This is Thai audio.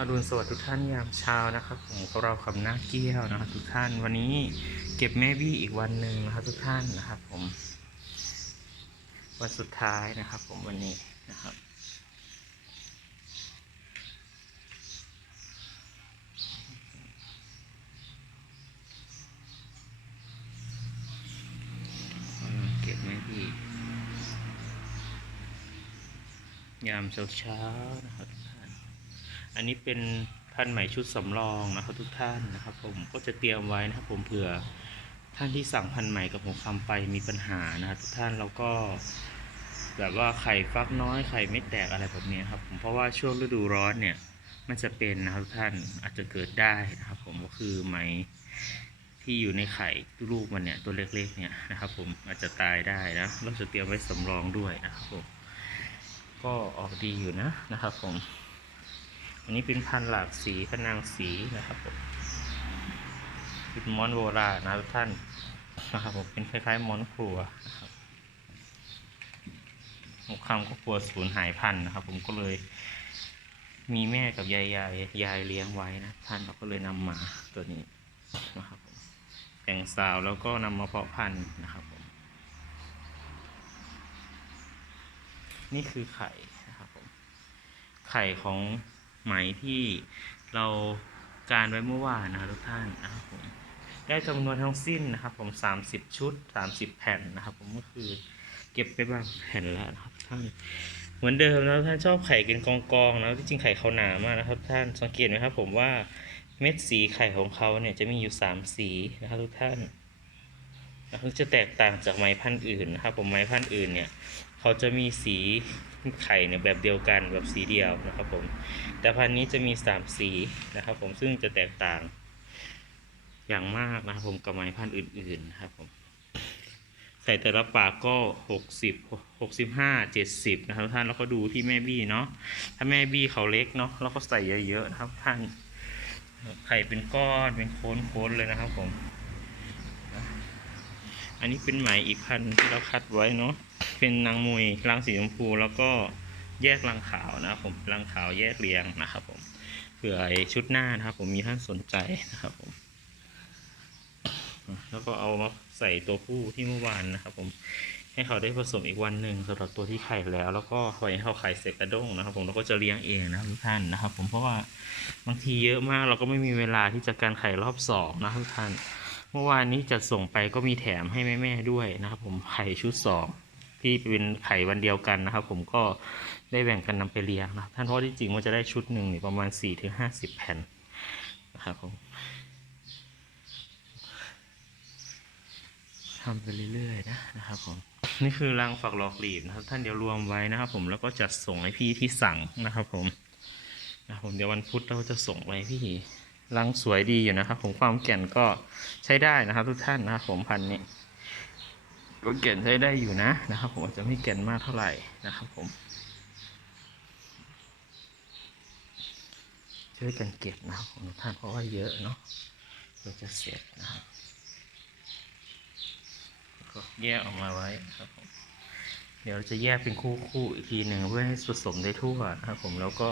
อรุณสวัสดิ์ทุกท่านยามเช้านะครับผมเราขับหน้าเกี้ยวนะครับทุกท่านวันนี้เก็บแม่บี้อีกวันหนึ่งนะครับทุกท่านนะครับผม วันสุดท้ายนะครับ ผมวันนี้นะครับเก็บแม่บี้ยามเช้าๆนะครับ อันนี้เป็นพันใหม่ชุดสำรองนะครับทุกท่านนะครับ ผมก็จะเตรียมไว้นะครับ ผมเผื่อท่านที่สั่งพันใหม่กับผมคำไปมีปัญหานะครับทุกท่านแล้วก็แบบว่าไข่ฟักน้อยไข่ไม่แตกอะไรแบบนี้ครับผมเพราะว่าช่วงฤดูร้อนเนี่ยมันจะเป็นนะครับทุกท่านอาจจะเกิดได้นะครับ ผมก็คือไหมที่อยู่ในไข่ลูกมันเนี่ยตัวเล็กๆเนี่ยนะครับ ผมอาจจะตายได้นะเราจะเตรียมไว้สำรองด้วยนะครับผมก็ออกดีอยู่นะนะครับผม อันนี้เป็นพันหลากสีพนางสีนะครับผมเป็นมอนโบราณนะทุกท่านนะครับผมเป็นคล้ายๆมอนครัวนะครับหกคำก็กลัวสูญหายพันธุ์นะครับ ผมก็เลย มีแม่กับยายยายยายเลี้ยงไว้นะท่านเราก็เลยนำมาตัวนี้นะครับผมแต่งสาวแล้วก็นำมาเพาะพันธุ์นะครับผมนี่คือไข่นะครับผมไข่ของ ไหมที่เราการไว้เมื่อวานนะครับทุกท่านนะครับผมได้จำนวนทั้งสิ้นนะครับ ผม 30 ชุด 30 แผ่นนะครับ ผมก็คือเก็บไปบางแผ่นแล้วนะครับท่านเหมือนเดิมนะท่านชอบไข่เป็นกองๆนะที่จริงไข่เขาหนามากนะครับ ท่านสังเกตไหมครับ ผมว่าเม็ดสีไข่ของเขาเนี่ยจะมีอยู่ 3 สีนะครับทุกท่านนะจะแตกต่างจากไม้พันธุ์อื่นนะครับ ผมไม้พันธุ์อื่นเนี่ย เขาจะมีสีไข่เนี่ยแบบเดียวกันแบบสีเดียวนะครับผม แต่พันนี้จะมีสามสีนะครับผมซึ่งจะแตกต่างอย่างมากนะครับผมกับไม้พันธุ์อื่นๆนะครับผมใส่แต่ละปากก็หกสิบหกสิบห้าเจ็ดสิบนะครับท่านแล้วก็ดูที่แม่บี้เนาะถ้าแม่บี้เขาเล็กเนาะแล้วก็ใส่เยอะๆนะครับท่านไข่เป็นก้อนเป็นโค้นๆเลยนะครับผม อันนี้เป็นไหมอีกพันธุ์ที่เราคัดไว้เนาะ เป็นนางมวยรังสีชมพูแล้วก็แยกรังขาวนะครับผมรังขาวแยกเรียงนะครับผมเผื่อชุดหน้านะครับ ผมมีท่านสนใจนะครับผมแล้วก็เอามาใส่ตัวผู้ที่เมื่อวานนะครับ ผมให้เขาได้ผสมอีกวันหนึ่งสำหรับตัวที่ไข่แล้ว แล้วก็ปล่อยให้เขาไข่เสร็จกระด้งนะครับ ผมเราก็จะเลี้ยงเองนะครับทุกท่านนะครับ ผมเพราะว่าบางทีเยอะมากเราก็ไม่มีเวลาที่จะการไข่รอบสองนะทุกท่าน เมื่อวานนี้จะส่งไปก็มีแถมให้แม่ๆด้วยนะครับ ผมไข่ชุดสอง ที่เป็นไข่วันเดียวกันนะครับ ผมก็ได้แบ่งกันนำไปเลี้ยงนะท่านเพราะที่จริงมันจะได้ชุดหนึ่งประมาณ4ี่ถึงห้าสิบแผ่นนะครับผมทำไปเรื่อยๆนะนะครับผมนี่คือรังฝักหลอกหลีบนะครับ ท่านเดี๋ยวรวมไว้นะครับ ผมแล้วก็จัดส่งให้พี่ที่สั่งนะครับ ผมนะผมเดี๋ยววันพุธเราจะส่งไปพี่รังสวยดีอยู่นะครับ ผมความแก่นก็ใช้ได้นะครับ ทุกท่านนะครับผมพันนี้ ก็แก่นใช้ได้อยู่นะนะครับผมอาจจะไม่แก่นมากเท่าไหร่นะครับผมช่วยกันเก็บนะครับผมทุกท่านเพราะว่าเยอะเนาะเราจะเสร็จนะครับก็แยกออกมาไว้ครับผมเดี๋ยวเราจะแยกเป็นคู่คู่อีกทีหนึ่งเพื่อให้ผสมได้ทั่วนะครับผมแล้วก็